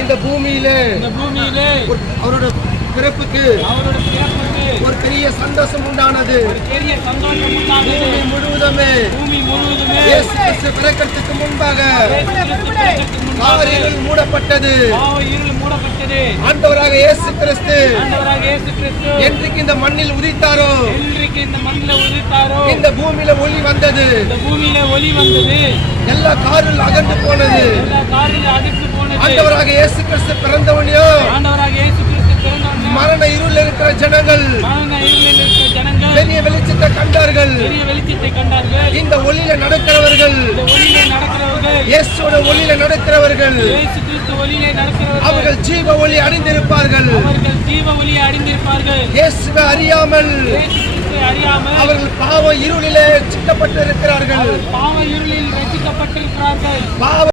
இந்த பூமியிலே அவரோட பிறப்புக்கு ஒரு பெரிய சந்தோஷம் உண்டானது. ஒரு பெரிய சந்தோஷம் உண்டானது. பூமி முழுவதுமே பூமி முழுவதுமே பிறக்கிறதுக்கு முன்பாக மூடப்பட்டது. மூடப்பட்டது. ஆண்டவராக இயேசு கிறிஸ்து. ஆண்டவராக இயேசு கிறிஸ்து. என்றைக்கு இந்த மண்ணில் உதித்தாரோ? இன்றைக்கு இந்த மண்ணில் உதித்தாரோ? இந்த பூமியில ஒளி வந்தது. இந்த பூமியில ஒளி வந்தது. எல்லா காரில் அகன்று போனது. எல்லா காரில் அடித்து போனது. ஆண்டவராக இயேசு கிறிஸ்து பிறந்தவனையோ? ஆண்டவராக இயேசு கிறிஸ்து பிறந்தவனே மரண இருள் இருக்கிற ஜனங்கள். மரண இருளில் இருக்கிற ஜனங்கள். பெரிய வெளிச்சத்தை கண்டார்கள். பெரிய வெளிச்சத்தை கண்டார்கள். இந்த ஒளியிலே நடக்கிறவர்கள். இயேசுவோட ஒளியில நடக்கிறவர்கள். இயேசு கிறிஸ்து ஒளியிலே நடக்கிறவர்கள். அவர்கள் ஜீவ ஒளி அணிந்திருப்பார்கள். அவர்கள் ஜீவ ஒளியை அறிந்திருப்பார்கள் இயேசுவை அறியாமல் அவர்கள் பாவ இருளிலே சிக்கப்பட்டு இருக்கிறார்கள் பாவ இருளில் ரசிக்கப்பட்டிருக்கிறார்கள். பாவ